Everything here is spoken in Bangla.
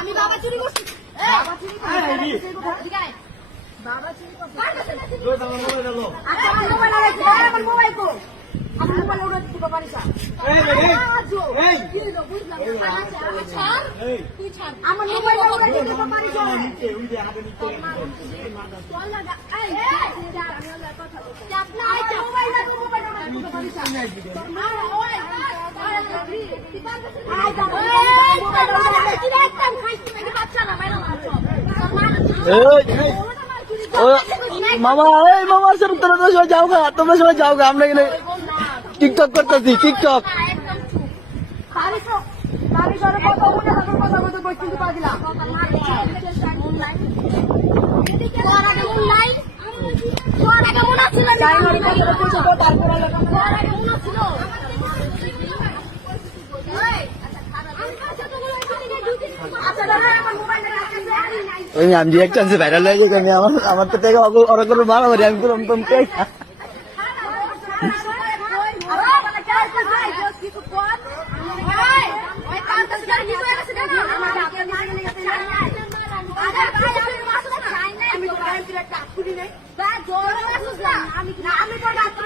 আমি বাবা চুরি করছি। বাবা চুরি করছি। বাবা চুরি করছে। আচ্ছা আমার মোবাইল আছে। আমার মোবাইল কো? আমার মোবাইল ওরে দিতে পারিস না। এই কি হলো বুঝলাম না। ছাড়। তুই ছাড়। আমার মোবাইল ওরে দিতে পারিস না। চল লাগা। এই আমি কথা বলছি। আপনা আইছে মোবাইল না মোবাইল ওরে দিতে পারিস না। না ওই মামা এই মামা তোমরা সবাই যাও গা, তোমরা সবাই যাও গা, আমরা এখানে টিকটক করতেছি। টিকটক আমি রিয়াকশন সে ভাইরাল হয়ে গেছে। আমি আমার তো থেকে ওরা করে মারামারি আমি করলাম তোমাকে আমি